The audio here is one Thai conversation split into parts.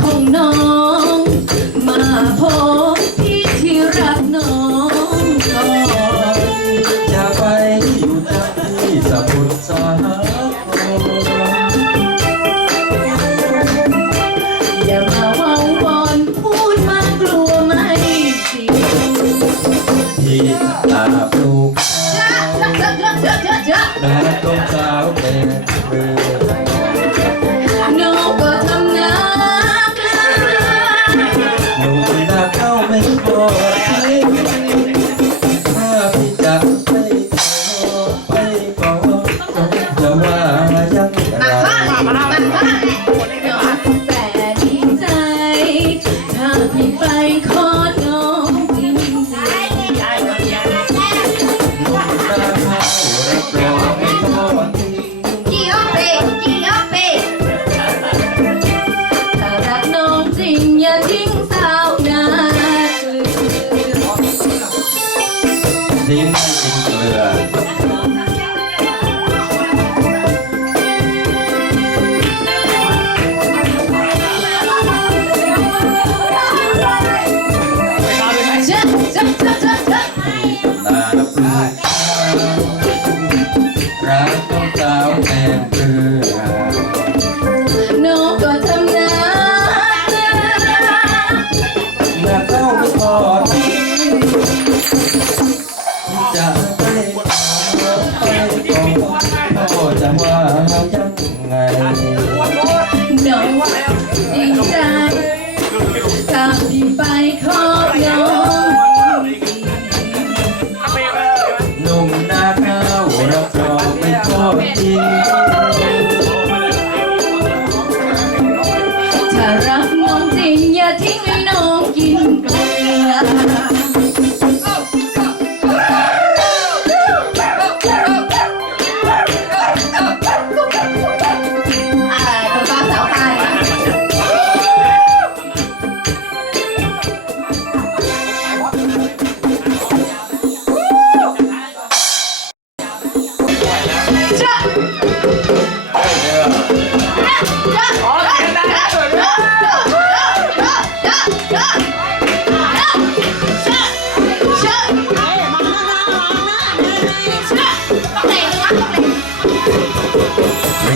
คงนอน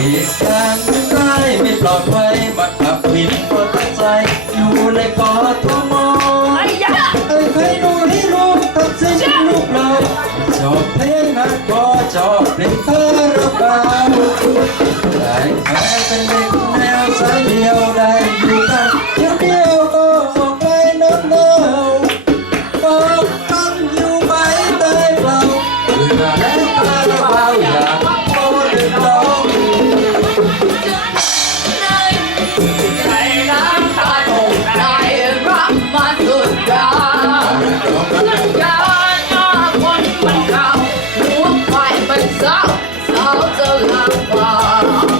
อีกทางไม่ได้ไม่ปลอดภัยมาขับวินตัวตั้งใจอยู่ในกอทมไอ้ยาเอ้ยให้ดูให้รู้ตัดสินลูกเราชอบเพลงนักกอชอบเพลงคาราบาวแต่แค่เป็นเด็ก clouds are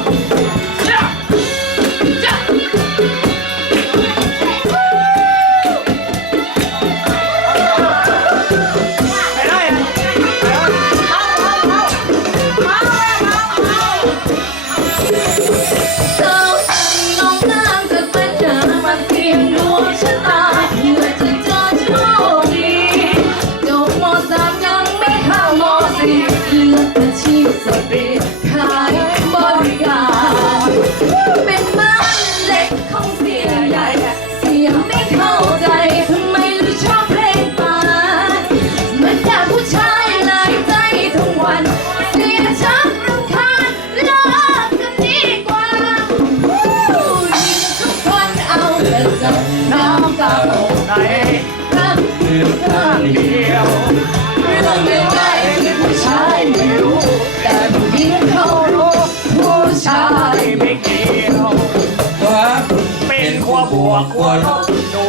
วกลัวลบ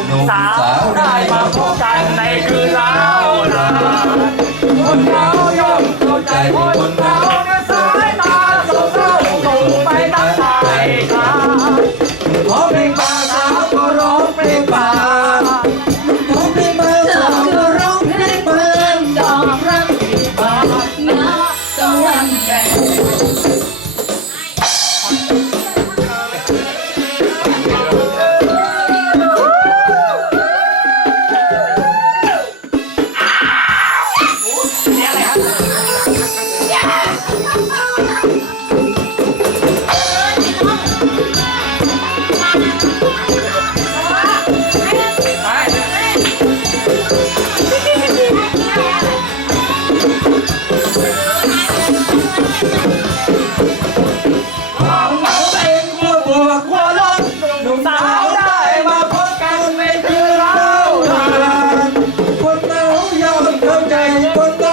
หนุ่มสาวได้มาพบกันในคืนร้าวลาคนเราย่อมเข้าใจคนเรา Yeah, you. want